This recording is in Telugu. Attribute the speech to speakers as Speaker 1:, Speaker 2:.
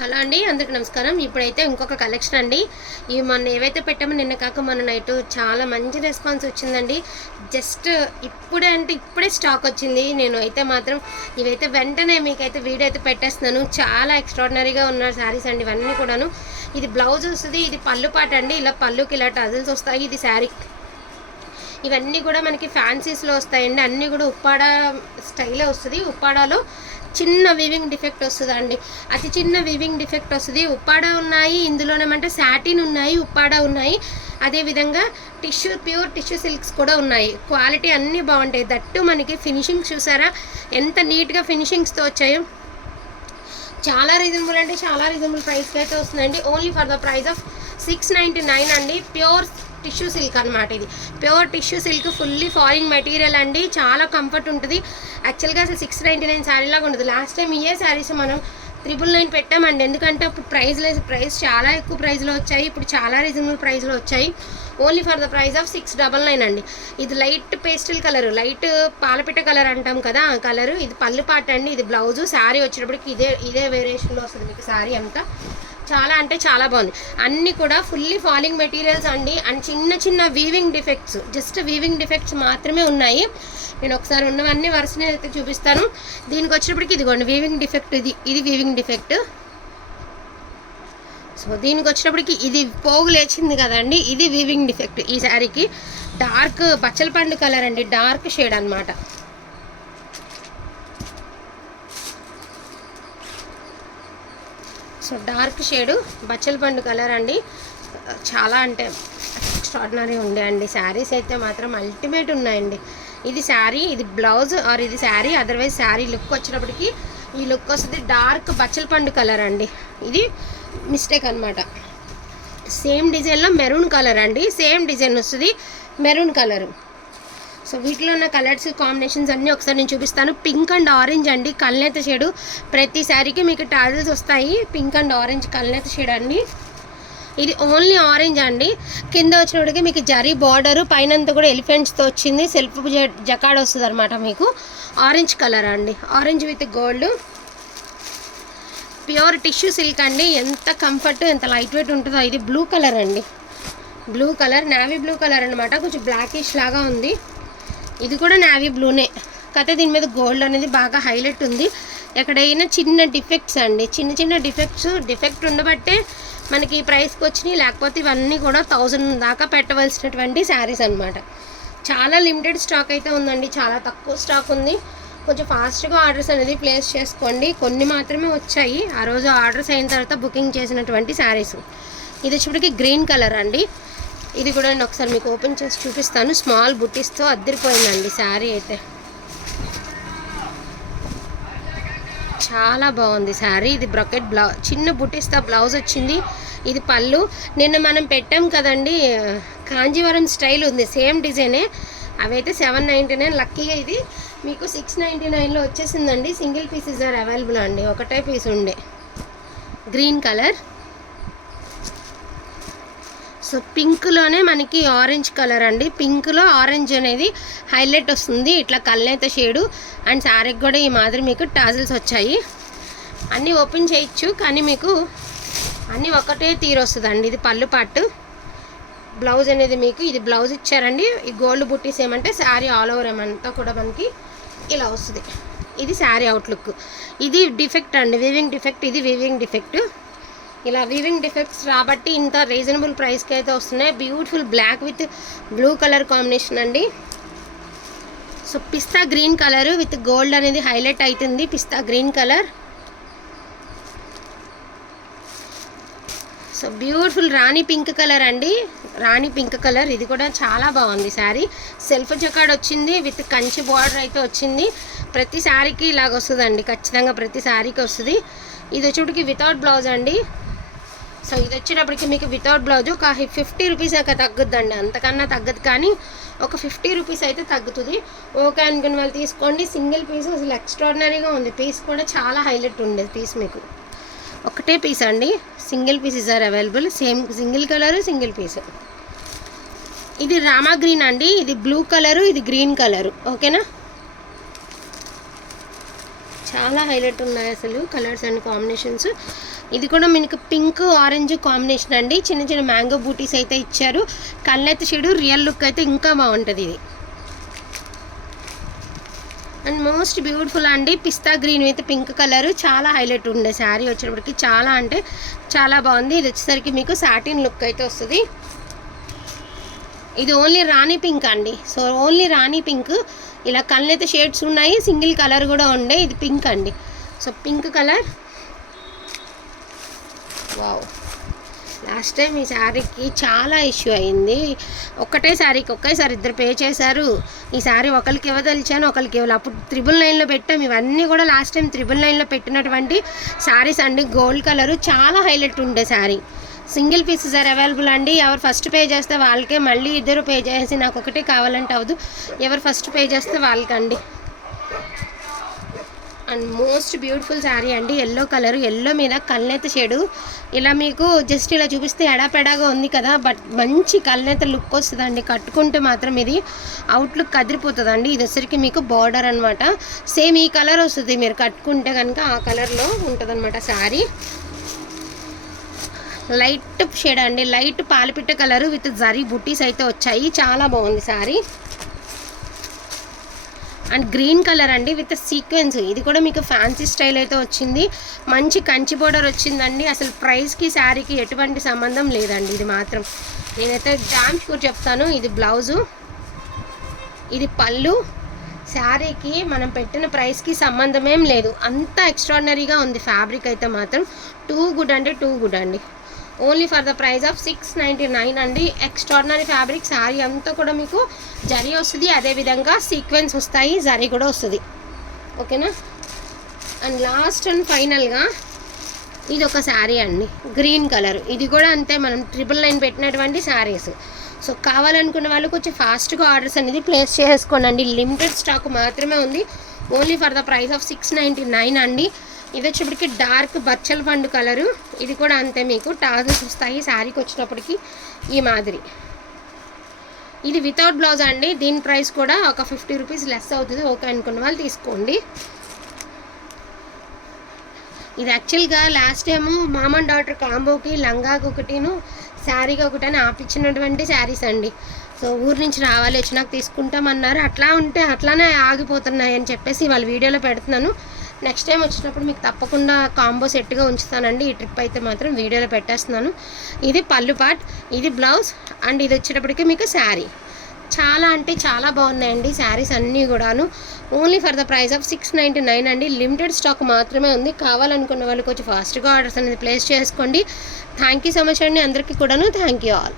Speaker 1: హలో అండి అందరికి నమస్కారం. ఇప్పుడైతే ఇంకొక కలెక్షన్ అండి. ఇవి మొన్న ఏవైతే పెట్టామో నిన్న కాక మొన్న నైట్ చాలా మంచి రెస్పాన్స్ వచ్చిందండి. జస్ట్ ఇప్పుడే అంటే ఇప్పుడే స్టాక్ వచ్చింది. నేను అయితే మాత్రం ఇవైతే వెంటనే మీకైతే వీడియో అయితే పెట్టేస్తున్నాను. చాలా ఎక్స్ట్రాడినరీగా ఉన్న శారీస్ అండి ఇవన్నీ కూడాను. ఇది బ్లౌజ్ వస్తుంది ఇది పళ్ళు పాట అండి. ఇలా పళ్ళుకి ఇలా టజల్స్ వస్తాయి ఇది శారీ ఇవన్నీ కూడా మనకి ఫ్యాన్సీస్లో వస్తాయండి. అన్నీ కూడా ఉప్పాడ స్టైలే వస్తుంది. ఉప్పాడలో చిన్న వివింగ్ డిఫెక్ట్ వస్తుందండి. అతి చిన్న వివింగ్ డిఫెక్ట్ వస్తుంది. ఉప్పాడ ఉన్నాయి ఇందులోనేమంటే శాటిన్ ఉన్నాయి ఉప్పాడ ఉన్నాయి. అదేవిధంగా టిష్యూ ప్యూర్ టిష్యూ సిల్క్స్ కూడా ఉన్నాయి. క్వాలిటీ అన్నీ బాగుంటాయి. దట్టు మనకి ఫినిషింగ్ చూసారా? ఎంత నీట్గా ఫినిషింగ్స్తో వచ్చాయో. చాలా రీజనబుల్ అంటే చాలా రీజనబుల్ ప్రైస్కి అయితే వస్తుందండి. Only for the price of six ninety nine అండి. ప్యూర్ టిష్యూ సిల్క్ అనమాట ఇది. Pure tissue silk fully falling material అండి. చాలా కంఫర్ట్ ఉంటుంది. యాక్చువల్గా అసలు సిక్స్ నైంటీ నైన్ శారీ లాగా ఉంటుంది లాస్ట్ టైం ఇయే శారీస్ మనం త్రిబుల్ నైన్ పెట్టామండి. ఎందుకంటే అప్పుడు ప్రైస్ లేదు ప్రైస్ చాలా ఎక్కువ ప్రైస్లో వచ్చాయి. ఇప్పుడు చాలా రీజనబుల్ ప్రైస్లో వచ్చాయి. Only for the price of six double nine అండి. ఇది లైట్ పేస్టల్ కలర్ లైట్ పాలపిట్ట కలర్ అంటాం కదా ఆ కలర్. ఇది పళ్ళు పాట అండి ఇది బ్లౌజు శారీ వచ్చేటప్పటికి ఇదే ఇదే వేరియేషన్లో వస్తుంది మీకు శారీ అంతా. చాలా అంటే చాలా బాగుంది. అన్నీ కూడా ఫుల్లీ ఫాలింగ్ మెటీరియల్స్ అండి. అండ్ చిన్న చిన్న weaving defects just weaving defects మాత్రమే ఉన్నాయి. నేను ఒకసారి ఉన్నవన్నీ వరుసనే అయితే చూపిస్తాను. దీనికి వచ్చేటప్పటికి ఇదిగోండి వీవింగ్ డిఫెక్ట్ ఇది ఇది వీవింగ్ డిఫెక్ట్ సో దీనికి వచ్చినప్పటికి ఇది పోగు లేచింది కదండి ఇది వీవింగ్ డిఫెక్ట్ ఈ శారీకి డార్క్ బచ్చల పండు కలర్ అండి డార్క్ షేడ్ అనమాట సో డార్క్ షేడు బచ్చల పండు కలర్ అండి. చాలా అంటే ఎక్స్ట్రాడినరీ ఉండే అండి. శారీస్ అయితే మాత్రం అల్టిమేట్ ఉన్నాయండి. ఇది శారీ ఇది బ్లౌజ్ ఆర్ ఇది శారీ అదర్వైజ్ శారీ లుక్ వచ్చినప్పటికీ ఈ లుక్ వస్తుంది. డార్క్ బచ్చల పండు కలర్ అండి. ఇది మిస్టేక్ అనమాట సేమ్ డిజైన్లో మెరూన్ కలర్ అండి. సేమ్ డిజైన్ వస్తుంది. Maroon colour. సో వీటిలో ఉన్న కలర్స్ కాంబినేషన్స్ అన్నీ ఒకసారి నేను చూపిస్తాను. పింక్ అండ్ ఆరెంజ్ అండి కల్నేత షేడు. ప్రతి శారీకి మీకు టాజల్స్ వస్తాయి. పింక్ అండ్ ఆరెంజ్ కల్నేత షేడ్ అండి. ఇది ఓన్లీ ఆరెంజ్ అండి. కింద వచ్చినప్పటికి మీకు జరీ బార్డరు పైనంతా కూడా ఎలిఫెంట్స్తో వచ్చింది. సెల్ఫ్ జకాడ్ వస్తుంది అనమాట మీకు. ఆరెంజ్ కలర్ అండి. Orange with gold. Pure tissue silk అండి. ఎంత కంఫర్ట్ ఎంత లైట్ వెయిట్ ఉంటుందో ఇది. బ్లూ కలర్ అండి. Blue colour navy blue colour అనమాట కొంచెం బ్లాకిష్ లాగా ఉంది. ఇది కూడా నావీ బ్లూనే కాకపోతే దీని మీద గోల్డ్ అనేది బాగా హైలైట్ ఉంది. ఎక్కడైనా చిన్న డిఫెక్ట్స్ అండి. చిన్న చిన్న డిఫెక్ట్స్ డిఫెక్ట్ ఉండబట్టే మనకి ఈ ప్రైస్కి వచ్చినాయి. లేకపోతే ఇవన్నీ కూడా థౌజండ్ దాకా పెట్టవలసినటువంటి శారీస్ అనమాట చాలా లిమిటెడ్ స్టాక్ అయితే ఉందండి. చాలా తక్కువ స్టాక్ ఉంది. కొంచెం ఫాస్ట్గా ఆర్డర్స్ అనేది ప్లేస్ చేసుకోండి. కొన్ని మాత్రమే వచ్చాయి. ఆ రోజు ఆర్డర్స్ అయిన తర్వాత బుకింగ్ చేసినటువంటి శారీస్ ఇది వచ్చేప్పటికి గ్రీన్ కలర్ అండి. ఇది కూడా నేను ఒకసారి మీకు ఓపెన్ చేసి చూపిస్తాను. స్మాల్ బుట్టిస్తో అద్దరిపోయిందండి శారీ అయితే. చాలా బాగుంది శారీ. ఇది బ్రొకెట్ బ్లౌజ్ చిన్న బుట్టీస్తో బ్లౌజ్ వచ్చింది. ఇది పళ్ళు. నిన్న మనం పెట్టాం కదండి కాంజీవరం స్టైల్ ఉంది సేమ్ డిజైనే. అవైతే సెవెన్ నైంటీ నైన్ లక్కీగా ఇది. మీకు సిక్స్ నైంటీ నైన్లో వచ్చేసిందండి. సింగిల్ పీసెస్ ఆర్ అవైలబుల్ అండి. ఒకటే పీస్ ఉండే. Green colour. సో పింక్లోనే మనకి ఆరెంజ్ కలర్ అండి. పింక్లో ఆరెంజ్ అనేది హైలైట్ వస్తుంది. ఇట్లా కళ్ళైతే షేడు. అండ్ శారీకి కూడా ఈ మాదిరి మీకు టాజిల్స్ వచ్చాయి. అన్నీ ఓపెన్ చేయొచ్చు. కానీ మీకు అన్నీ ఒకటే తీరు వస్తుందండి. ఇది పళ్ళు పాటు. బ్లౌజ్ అనేది మీకు ఇది బ్లౌజ్ ఇచ్చారండి. ఈ గోల్డ్ బుట్టీస్ ఏమంటే శారీ ఆల్ ఓవర్ ఏమంతా కూడా మనకి ఇలా వస్తుంది. ఇది శారీ అవుట్లుక్ ఇది డిఫెక్ట్ అండి. Weaving defect. ఇది వివింగ్ డిఫెక్ట్. ఇలా వీవింగ్ డిఫెక్ట్స్ రాబట్టి ఇంత రీజనబుల్ ప్రైస్కి అయితే వస్తున్నాయి. Beautiful black with blue colour combination అండి. So pista green colour with gold అనేది హైలైట్ అవుతుంది pista green colour so beautiful rani pink colour అండి. రాణి పింక్ కలర్ ఇది కూడా చాలా బాగుంది శారీ. సెల్ఫ్ జకాడ్ వచ్చింది. విత్ కంచి బార్డర్ అయితే వచ్చింది. ప్రతి శారీకి ఇలాగ వస్తుందండి. ఖచ్చితంగా ప్రతి శారీకి వస్తుంది. ఇది వచ్చేటికి వితౌట్ బ్లౌజ్ అండి. సో ఇది వచ్చేటప్పటికి మీకు వితౌట్ బ్లౌజ్ ఒక ఫిఫ్టీ రూపీస్ అయితే తగ్గుద్దండి. అంతకన్నా తగ్గదు కానీ ఒక ఫిఫ్టీ రూపీస్ అయితే తగ్గుతుంది. ఓకే అనుకున్న వాళ్ళు తీసుకోండి. సింగిల్ పీస్ అసలు ఎక్స్ట్రాడినరీగా ఉంది. పీస్ కూడా చాలా హైలైట్ ఉండేది పీస్ మీకు. ఒకటే పీస్ అండి. Single pieces are available same single colour single piece ఇది రామా గ్రీన్ అండి. ఇది బ్లూ కలరు ఇది గ్రీన్ కలరు ఓకేనా చాలా హైలైట్ ఉన్నాయి అసలు కలర్స్ అండ్ కాంబినేషన్స్ ఇది కూడా మీకు పింక్ ఆరెంజ్ కాంబినేషన్ అండి. చిన్న చిన్న మ్యాంగో బూటీస్ అయితే ఇచ్చారు. కళ్ళెత్త షేడు రియల్ లుక్ అయితే ఇంకా బాగుంటుంది ఇది. అండ్ మోస్ట్ బ్యూటిఫుల్ అండి. Pista green with pink colour. చాలా హైలైట్ ఉండే శారీ వచ్చినప్పటికి చాలా అంటే చాలా బాగుంది. ఇది వచ్చేసరికి మీకు సాటిన్ లుక్ అయితే వస్తుంది. ఇది ఓన్లీ రాణి పింక్ అండి. So only rani pink. ఇలా కళ్ళైతే షేడ్స్ ఉన్నాయి. సింగిల్ కలర్ కూడా ఉండే. ఇది పింక్ అండి. So pink colour. Wow last time ఈ శారీకి చాలా ఇష్యూ అయింది. ఒక్కటే శారీకి ఒకేసారి ఇద్దరు పే చేశారు. ఈ శారీ ఒకరికి ఇవ్వదలిచాను ఒకరికి ఇవ్వాలి. అప్పుడు త్రిబుల్ నైన్లో పెట్టాం. ఇవన్నీ కూడా లాస్ట్ టైం త్రిబుల్ నైన్లో పెట్టినటువంటి శారీస్ అండి గోల్డ్ కలరు చాలా హైలైట్ ఉండే sari single pieces are available అండి. ఎవరు ఫస్ట్ పే చేస్తే వాళ్ళకే మళ్ళీ ఇద్దరు పే చేసి నాకు ఒకటే కావాలంటే అవదు ఎవరు ఫస్ట్ పే చేస్తే వాళ్ళకండి. అండ్ మోస్ట్ బ్యూటిఫుల్ శారీ అండి. ఎల్లో కలర్ ఎల్లో మీద కల్నేత షేడు. ఇలా మీకు జస్ట్ ఇలా చూపిస్తే ఎడాపెడాగా ఉంది కదా బట్ మంచి కల్నేత లుక్ వస్తుందండి. కట్టుకుంటే మాత్రం ఇది అవుట్లుక్ కదిరిపోతుందండి. ఇది వచ్చరికి మీకు బార్డర్ అనమాట సేమ్ ఈ కలర్ వస్తుంది. మీరు కట్టుకుంటే కనుక ఆ కలర్లో ఉంటుంది అనమాట శారీ. లైట్ షేడ్ అండి. లైట్ పాలపిట్ట కలర్ విత్ జరీ బుట్టీస్ అయితే వచ్చాయి. చాలా బాగుంది శారీ. అండ్ గ్రీన్ కలర్ అండి విత్ సీక్వెన్స్. ఇది కూడా మీకు ఫ్యాన్సీ స్టైల్ అయితే వచ్చింది. మంచి కంచి బోర్డర్ వచ్చిందండి. అసలు ప్రైస్కి శారీకి ఎటువంటి సంబంధం లేదండి ఇది మాత్రం. నేనైతే జామ్ షూర్ చెప్తాను. ఇది బ్లౌజు. ఇది పళ్ళు. శారీకి మనం పెట్టిన ప్రైస్కి సంబంధమేం లేదు. అంత ఎక్స్ట్రాడినరీగా ఉంది ఫ్యాబ్రిక్ అయితే మాత్రం. టూ గుడ్ అంటే టూ గుడ్ అండి. Only for the price of six ninety nine అండి. ఎక్స్ట్రాడినరీ ఫ్యాబ్రిక్ శారీ అంతా కూడా మీకు జరీ వస్తుంది. అదేవిధంగా సీక్వెన్స్ వస్తాయి జరీ కూడా వస్తుంది. ఓకేనా? అండ్ లాస్ట్ అండ్ ఫైనల్గా ఇది ఒక శారీ అండి. గ్రీన్ కలర్ ఇది కూడా అంతే మనం ట్రిపుల్ నైన్ పెట్టినటువంటి శారీస్ సో కావాలనుకున్న వాళ్ళు కొంచెం ఫాస్ట్గా ఆర్డర్స్ అనేది ప్లేస్ చేసుకోనండి. లిమిటెడ్ స్టాక్ మాత్రమే ఉంది. Only for the price of six ninety nine అండి. ఇది వచ్చేప్పటికి డార్క్ బచ్చల పండు కలరు. ఇది కూడా అంతే మీకు. టాజెస్ వస్తాయి శారీకి వచ్చినప్పటికి ఈ మాదిరి. ఇది వితౌట్ బ్లౌజ్ అండి. దీని ప్రైస్ కూడా ఒక ఫిఫ్టీ రూపీస్ లెస్ అవుతుంది. ఓకే అనుకున్న వాళ్ళు తీసుకోండి. ఇది యాక్చువల్గా లాస్ట్ ఏమో మామ్ అండ్ డాటర్ కాంబోకి లంగాకి ఒకటిను శారీకి ఒకటి అని ఆపించినటువంటి శారీస్ అండి. సో ఊరు నుంచి రావాలి వచ్చినాక తీసుకుంటామన్నారు. అట్లా ఉంటే అట్లానే ఆగిపోతున్నాయి అని చెప్పేసి వాళ్ళ వీడియోలో పెడుతున్నాను. నెక్స్ట్ టైం వచ్చినప్పుడు మీకు తప్పకుండా కాంబో సెట్గా ఉంచుతానండి. ఈ ట్రిప్ అయితే మాత్రం వీడియోలో పెట్టేస్తున్నాను. ఇది పళ్ళు పాట్ ఇది బ్లౌజ్ అండ్ ఇది వచ్చేటప్పటికి మీకు శారీ. చాలా అంటే చాలా బాగున్నాయండి శారీస్ అన్నీ కూడాను. Only for the price of six ninety nine అండి. లిమిటెడ్ స్టాక్ మాత్రమే ఉంది. కావాలనుకున్న వాళ్ళకి వచ్చి ఫాస్ట్గా ఆర్డర్స్ అనేది ప్లేస్ చేసుకోండి. థ్యాంక్ యూ సో మచ్ అండి. అందరికీ కూడాను థ్యాంక్ యూ ఆల్.